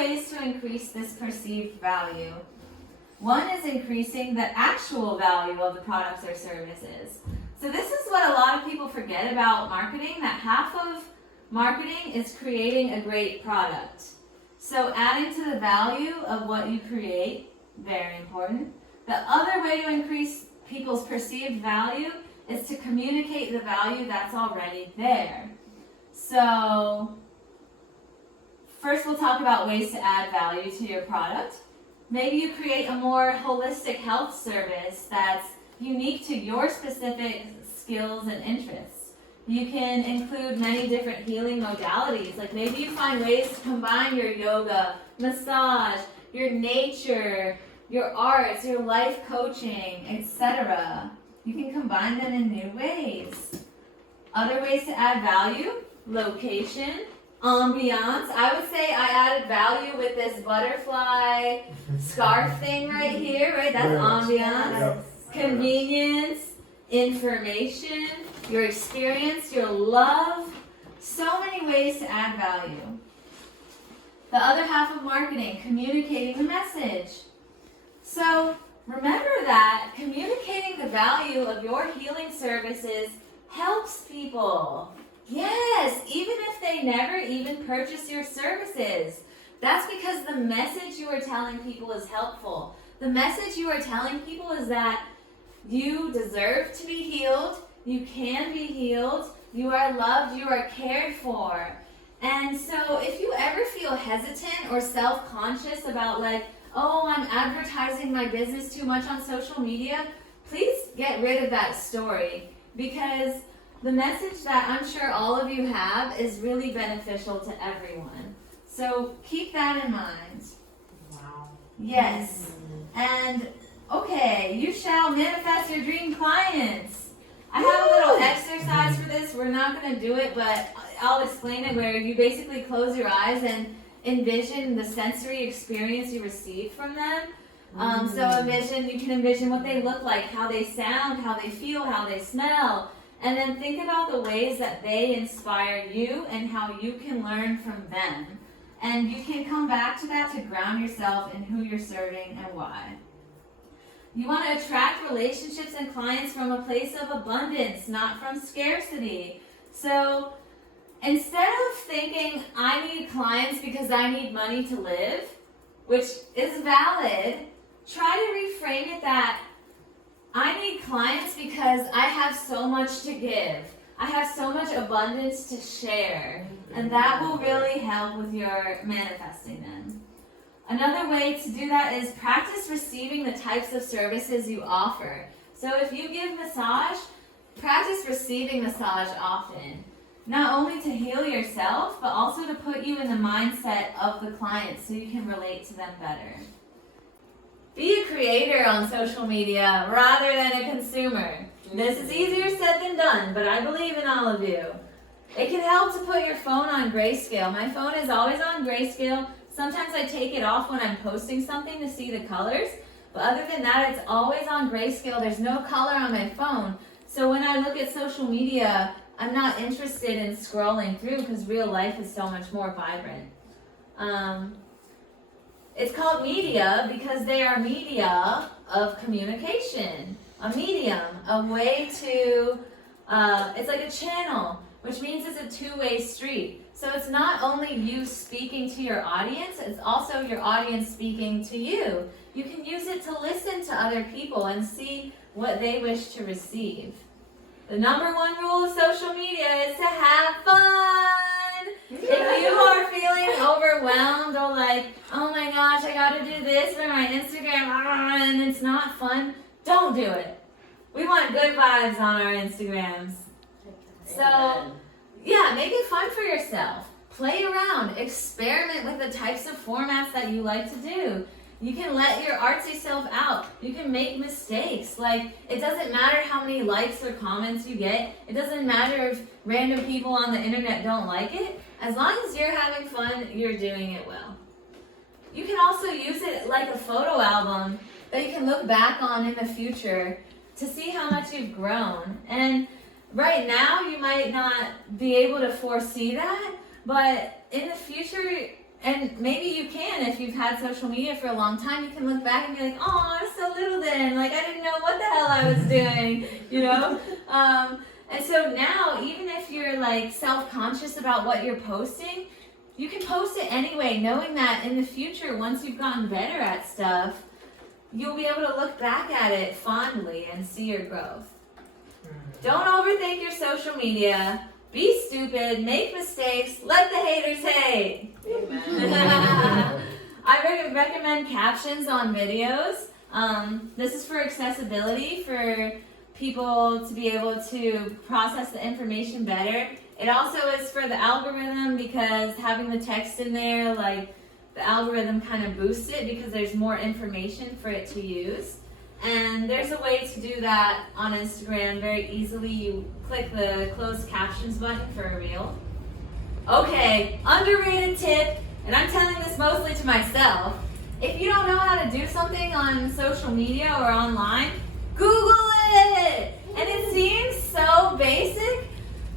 ways to increase this perceived value. One is increasing the actual value of the products or services. So this is what a lot of people forget about marketing, that half of marketing is creating a great product. So adding to the value of what you create, very important. The other way to increase people's perceived value is to communicate the value that's already there. So first we'll talk about ways to add value to your product. Maybe you create a more holistic health service that's unique to your specific skills and interests. You can include many different healing modalities. Like maybe you find ways to combine your yoga, massage, your nature, your arts, your life coaching, etc. You can combine them in new ways. Other ways to add value: location, ambiance. I would say I added value with this butterfly scarf thing right here, right? That's ambiance. Yep. Convenience, information, your experience, your love. So many ways to add value. The other half of marketing, communicating the message. So remember that communicating the value of your healing services helps people. Yes, even if they never even purchase your services. That's because the message you are telling people is helpful. The message you are telling people is that you deserve to be healed, you can be healed, you are loved, you are cared for. And so if you ever feel hesitant or self-conscious about like, oh, I'm advertising my business too much on social media, please get rid of that story, because the message that I'm sure all of you have is really beneficial to everyone. So keep that in mind. Wow. Yes. And okay, you shall manifest your dream clients. I have a little exercise for this. We're not going to do it, but I'll explain it, where you basically close your eyes and envision the sensory experience you received from them. So you can envision what they look like, how they sound, how they feel, how they smell. And then think about the ways that they inspire you and how you can learn from them. And you can come back to that to ground yourself in who you're serving and why. You want to attract relationships and clients from a place of abundance, not from scarcity. So instead of thinking, I need clients because I need money to live, which is valid, try to reframe it that I need clients because I have so much to give. I have so much abundance to share. And that will really help with your manifesting them. Another way to do that is practice receiving the types of services you offer. So if you give massage, practice receiving massage often. Not only to heal yourself, but also to put you in the mindset of the client so you can relate to them better. Be a creator on social media rather than a consumer. This is easier said than done, but I believe in all of you. It can help to put your phone on grayscale. My phone is always on grayscale. Sometimes I take it off when I'm posting something to see the colors, but other than that, it's always on grayscale. There's no color on my phone. So when I look at social media, I'm not interested in scrolling through because real life is so much more vibrant. It's called media because they are media of communication. A medium, a way to, it's like a channel, which means it's a two-way street. So it's not only you speaking to your audience, it's also your audience speaking to you. You can use it to listen to other people and see what they wish to receive. The number one rule of social media is to have fun. If you are feeling overwhelmed or like, oh my gosh, I gotta do this for my Instagram, and it's not fun, don't do it. We want good vibes on our Instagrams. So, yeah, make it fun for yourself. Play around. Experiment with the types of formats that you like to do. You can let your artsy self out. You can make mistakes. Like, it doesn't matter how many likes or comments you get. It doesn't matter if random people on the internet don't like it. As long as you're having fun, you're doing it well. You can also use it like a photo album that you can look back on in the future to see how much you've grown. And right now, you might not be able to foresee that, but in the future, and maybe you can, if you've had social media for a long time, you can look back and be like, oh, I was so little then. Like, I didn't know what the hell I was doing, you know? And so now, even if you're like self-conscious about what you're posting, you can post it anyway, knowing that in the future, once you've gotten better at stuff, you'll be able to look back at it fondly and see your growth. Don't overthink your social media. Be stupid, make mistakes, let the haters hate. Amen. I recommend captions on videos. This is for accessibility, for people to be able to process the information better. It also is for the algorithm, because having the text in there, like, the algorithm kind of boosts it because there's more information for it to use. And there's a way to do that on Instagram very easily. You click the closed captions button for a reel. Okay, underrated tip, and I'm telling this mostly to myself. If you don't know how to do something on social media or online, Google it! And it seems so basic,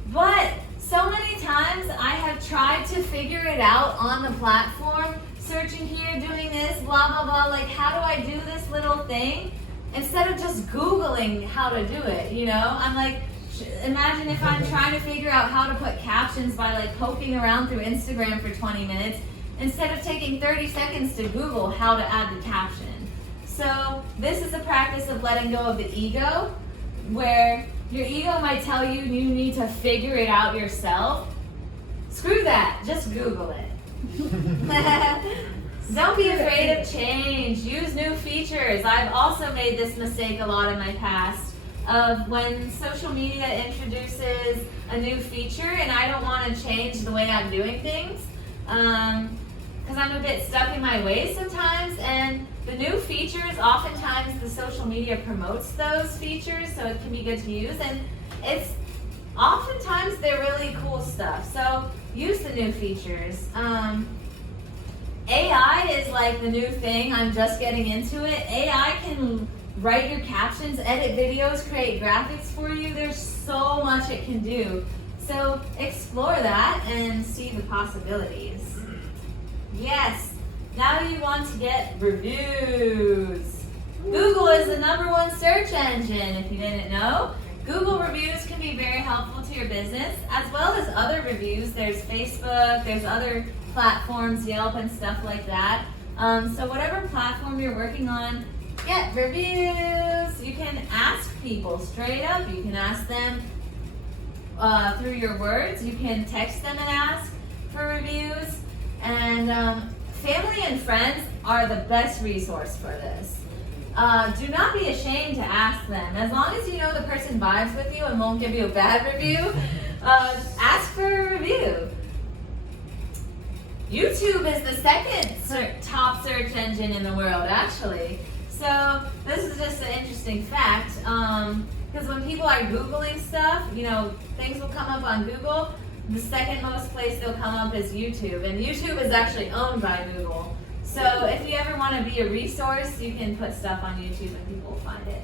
but so many times I have tried to figure it out on the platform, searching here, doing this, blah, blah, blah, like, how do I do this little thing? Instead of just Googling how to do it, you know? I'm like, imagine if I'm trying to figure out how to put captions by like poking around through Instagram for 20 minutes, instead of taking 30 seconds to Google how to add the caption. So this is a practice of letting go of the ego, where your ego might tell you you need to figure it out yourself. Screw that, just Google it. Don't be afraid of change. Use new features. I've also made this mistake a lot in my past, of when social media introduces a new feature and I don't want to change the way I'm doing things, because I'm a bit stuck in my ways sometimes, and the new features, oftentimes the social media promotes those features, so it can be good to use, and it's oftentimes they're really cool stuff, so use the new features. AI is like the new thing. I'm just getting into it. AI can write your captions, edit videos, create graphics for you. There's so much it can do. So explore that and see the possibilities. Yes, now you want to get reviews. Google is the #1 search engine, if you didn't know. Google reviews can be very helpful to your business, as well as other reviews. There's Facebook, there's other platforms, Yelp and stuff like that. So whatever platform you're working on, get reviews. You can ask people straight up. You can ask them through your words. You can text them and ask for reviews. And family and friends are the best resource for this. Do not be ashamed to ask them. As long as you know the person vibes with you and won't give you a bad review, ask for a review. YouTube is the second top search engine in the world, actually. So this is just an interesting fact, because when people are Googling stuff, you know, things will come up on Google. The second most place they'll come up is YouTube, and YouTube is actually owned by Google. So if you ever want to be a resource, you can put stuff on YouTube and people will find it.